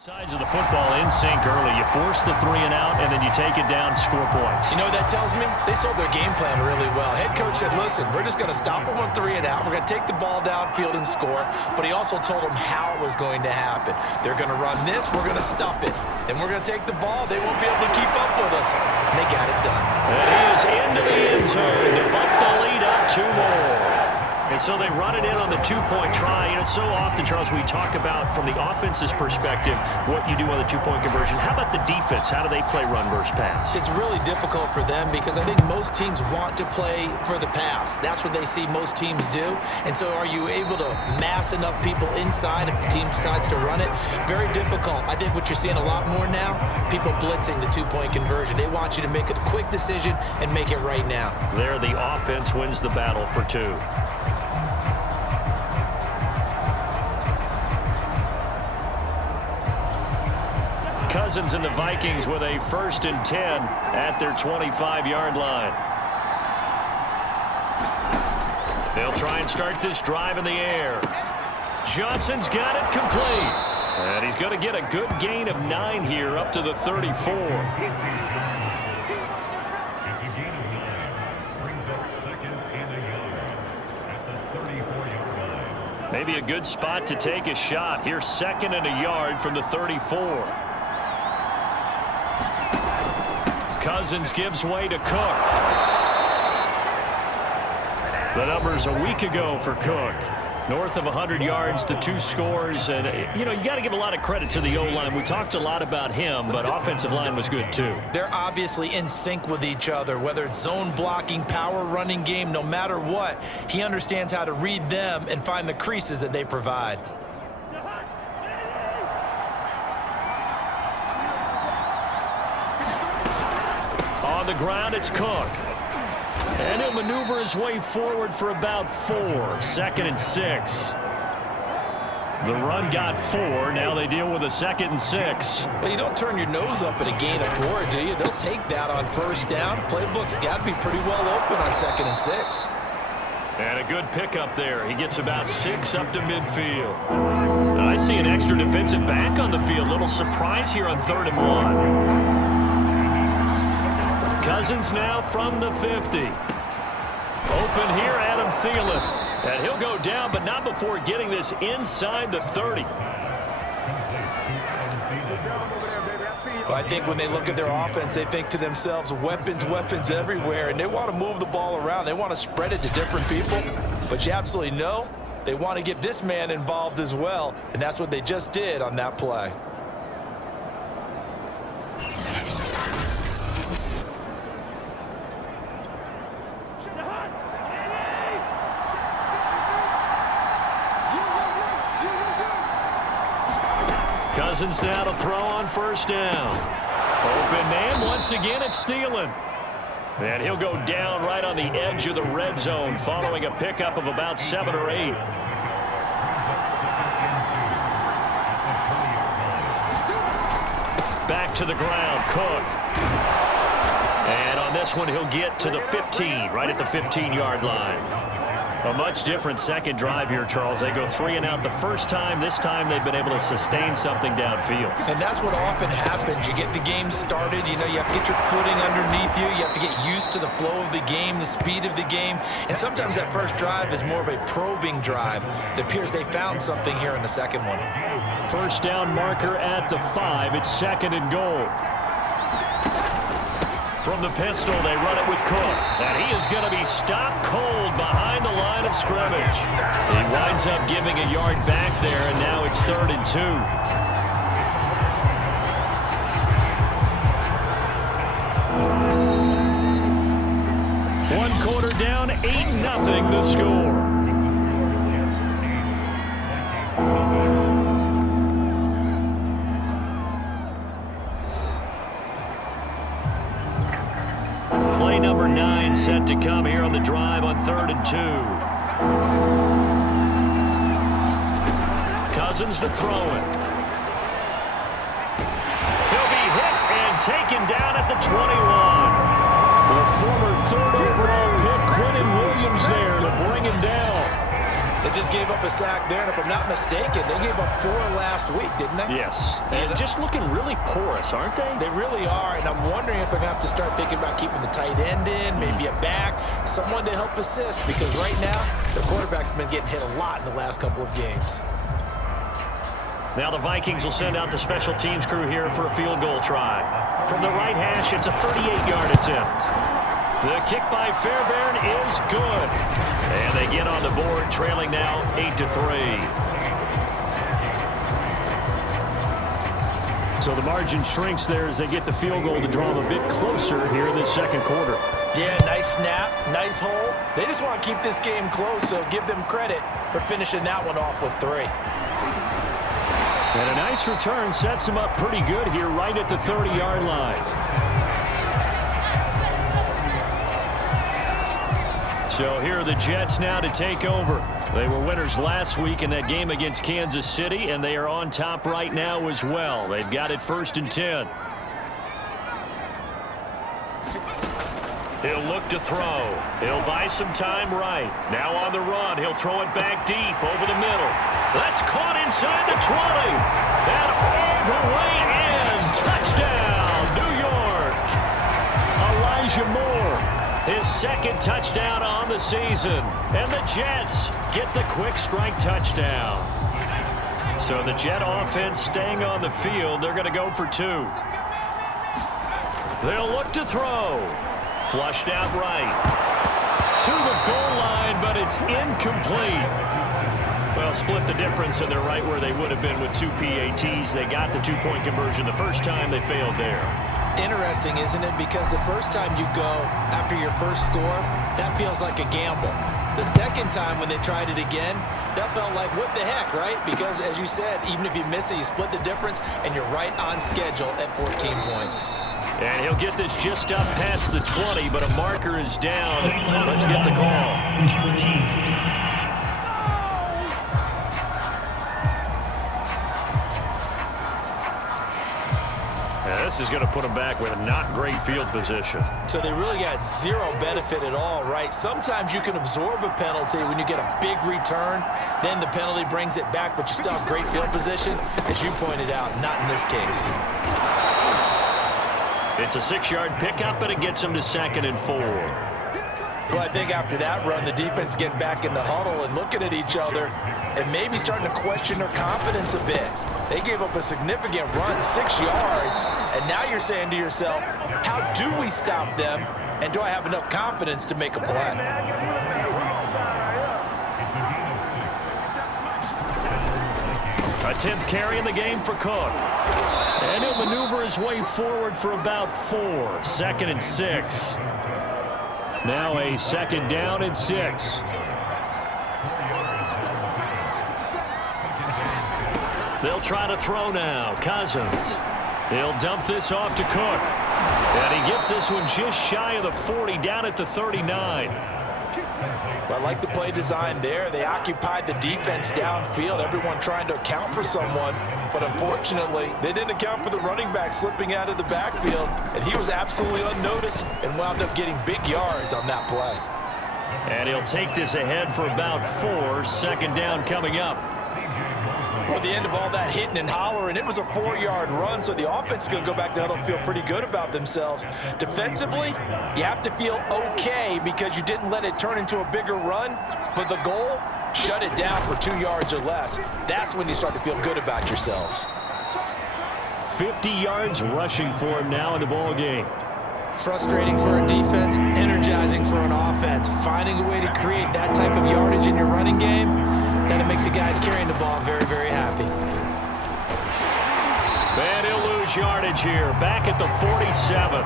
Sides of the football in sync early. You force the 3 and out, and then you take it down, score points. You know what that tells me? They sold their game plan really well. Head coach said, listen, we're just going to stop them on 3 and out. We're going to take the ball downfield and score. But he also told them how it was going to happen. They're going to run this. We're going to stop it. Then we're going to take the ball. They won't be able to keep up with us. And they got it done. And he is into the end zone to bump the lead up 2 more. And so they run it in on the 2-point try. And it's so often, Charles, we talk about from the offense's perspective what you do on the 2-point conversion. How about the defense? How do they play run versus pass? It's really difficult for them because I think most teams want to play for the pass. That's what they see most teams do. And so are you able to mass enough people inside if the team decides to run it? Very difficult. I think what you're seeing a lot more now, people blitzing the 2-point conversion. They want you to make a quick decision and make it right now. There, the offense wins the battle for 2. Cousins and the Vikings with a 1st and 10 at their 25-yard line. They'll try and start this drive in the air. Johnson's got it complete. And he's going to get a good gain of 9 here up to the 34. Maybe a good spot to take a shot. Here's 2nd and a yard from the 34. Cousins gives way to Cook. The numbers a week ago for Cook. North of 100 yards, the 2 scores. And, you know, you got to give a lot of credit to the O-line. We talked a lot about him, but offensive line was good, too. They're obviously in sync with each other, whether it's zone blocking, power running game, no matter what. He understands how to read them and find the creases that they provide. On the ground, it's Cook. And he'll maneuver his way forward for about 4. 2nd and 6. The run got 4. Now they deal with a 2nd and 6. Well, you don't turn your nose up at a gain of 4, do you? They'll take that on 1st down. Playbook's got to be pretty well open on 2nd and 6. And a good pickup there. He gets about 6 up to midfield. I see an extra defensive back on the field. Little surprise here on 3rd and 1. Cousins now from the 50. Open here, Adam Thielen. And he'll go down, but not before getting this inside the 30. Well, I think when they look at their offense, they think to themselves, weapons, weapons everywhere, and they want to move the ball around. They want to spread it to different people. But you absolutely know they want to get this man involved as well, and that's what they just did on that play. Cousins now to throw on 1st down. Open man, once again it's Thielen. And he'll go down right on the edge of the red zone following a pickup of about 7 or 8. Back to the ground, Cook. And on this one he'll get to the 15, right at the 15-yard line. A much different 2nd drive here, Charles. They go 3 and out the first time. This time they've been able to sustain something downfield. And that's what often happens. You get the game started. You know, you have to get your footing underneath you. You have to get used to the flow of the game, the speed of the game. And sometimes that first drive is more of a probing drive. It appears they found something here in the 2nd one. 1st down marker at the 5. It's 2nd and goal. From the pistol, they run it with Cook. And he is going to be stopped cold behind the line of scrimmage. He winds up giving a yard back there, and now it's 3rd and 2. 1 quarter down, 8-0 the score. Play number 9 set to come here on the drive on 3rd and 2. Cousins to throw it. He'll be hit and taken down at the 21. The former 3rd overall pick, Quentin Williams there to bring him down. They just gave up a sack there, and if I'm not mistaken, they gave up 4 last week, didn't they? Yes, and just looking really porous, aren't they? They really are, and I'm wondering if they're going to have to start thinking about keeping the tight end in, maybe a back, someone to help assist, because right now, the quarterback's been getting hit a lot in the last couple of games. Now the Vikings will send out the special teams crew here for a field goal try. From the right hash, it's a 38-yard attempt. The kick by Fairbairn is good. And they get on the board, trailing now 8-3. So the margin shrinks there as they get the field goal to draw them a bit closer here in this second quarter. Yeah, nice snap, nice hold. They just want to keep this game close, so give them credit for finishing that one off with 3. And a nice return sets them up pretty good here right at the 30-yard line. So here are the Jets now to take over. They were winners last week in that game against Kansas City, and they are on top right now as well. They've got it 1st and 10. He'll look to throw. He'll buy some time right. Now on the run, he'll throw it back deep over the middle. That's caught inside the 20. And all the way in. Touchdown, New York. Elijah Moore, his 2nd touchdown on the season. And the Jets get the quick strike touchdown. So the Jet offense staying on the field. They're going to go for 2. They'll look to throw. Flushed out right. To the goal line, but it's incomplete. Well, split the difference, and they're right where they would have been with 2 PATs. They got the 2-point conversion the first time. They failed there. Interesting, isn't it? Because the first time you go after your first score, that feels like a gamble. The second time when they tried it again, that felt like, what the heck, right? Because, as you said, even if you miss it, you split the difference, and you're right on schedule at 14 points. And he'll get this just up past the 20, but a marker is down. Let's get the call. Now this is going to put them back with a not great field position. So they really got 0 benefit at all, right? Sometimes you can absorb a penalty when you get a big return. Then the penalty brings it back, but you still have great field position. As you pointed out, not in this case. It's a 6-yard pickup, and it gets them to 2nd and 4. Well, I think after that run, the defense getting back in the huddle and looking at each other and maybe starting to question their confidence a bit. They gave up a significant run, 6 yards, and now you're saying to yourself, how do we stop them, and do I have enough confidence to make a play? A 10th carry in the game for Cook. And he'll maneuver his way forward for about 4. 2nd and 6. Now a 2nd down and 6. They'll try to throw now. Cousins. He'll dump this off to Cook. And he gets this one just shy of the 40, down at the 39. Well, I like the play design there. They occupied the defense downfield, everyone trying to account for someone. But unfortunately, they didn't account for the running back slipping out of the backfield, and he was absolutely unnoticed and wound up getting big yards on that play. And he'll take this ahead for about 4. 2nd down coming up. Well, at the end of all that hitting and hollering, it was a 4-yard run, so the offense is going to go back to huddle and feel pretty good about themselves. Defensively, you have to feel okay because you didn't let it turn into a bigger run, but the goal, shut it down for 2 yards or less. That's when you start to feel good about yourselves. 50 yards rushing for him now in the ball game. Frustrating for a defense, energizing for an offense. Finding a way to create that type of yardage in your running game, that'll make the guys carrying the ball very, very happy. And he'll lose yardage here, back at the 47.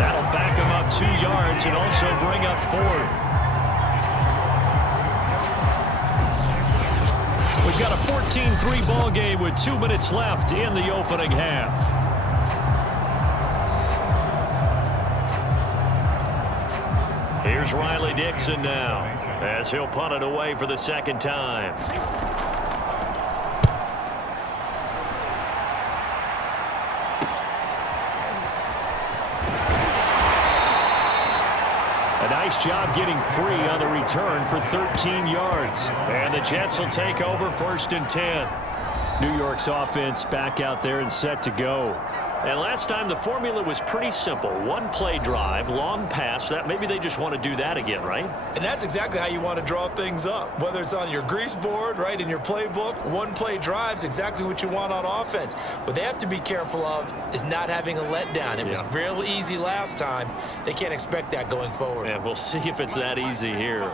That'll back him up 2 yards and also bring up 4th. We've got a 14-3 ball game with 2 minutes left in the opening half. Here's Riley Dixon now, as he'll punt it away for the 2nd time. A Nice job getting free on the return for 13 yards. And the Jets will take over 1st and 10. New York's offense back out there and set to go. And last time the formula was pretty simple. One-play drive, long pass. That maybe they just want to do that again, right? And that's exactly how you want to draw things up. Whether it's on your grease board, right, in your playbook, one-play drives exactly what you want on offense. What they have to be careful of is not having a letdown. It was real easy last time. They can't expect that going forward. And we'll see if it's that easy here.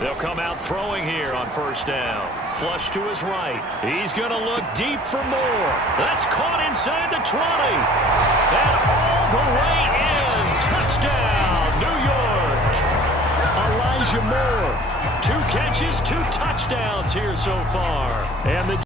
They'll come out throwing here on 1st down. Flush to his right. He's going to look deep for more. That's caught inside the 20. And all the way in. Touchdown, New York. Elijah Moore. 2 catches, 2 touchdowns here so far. And the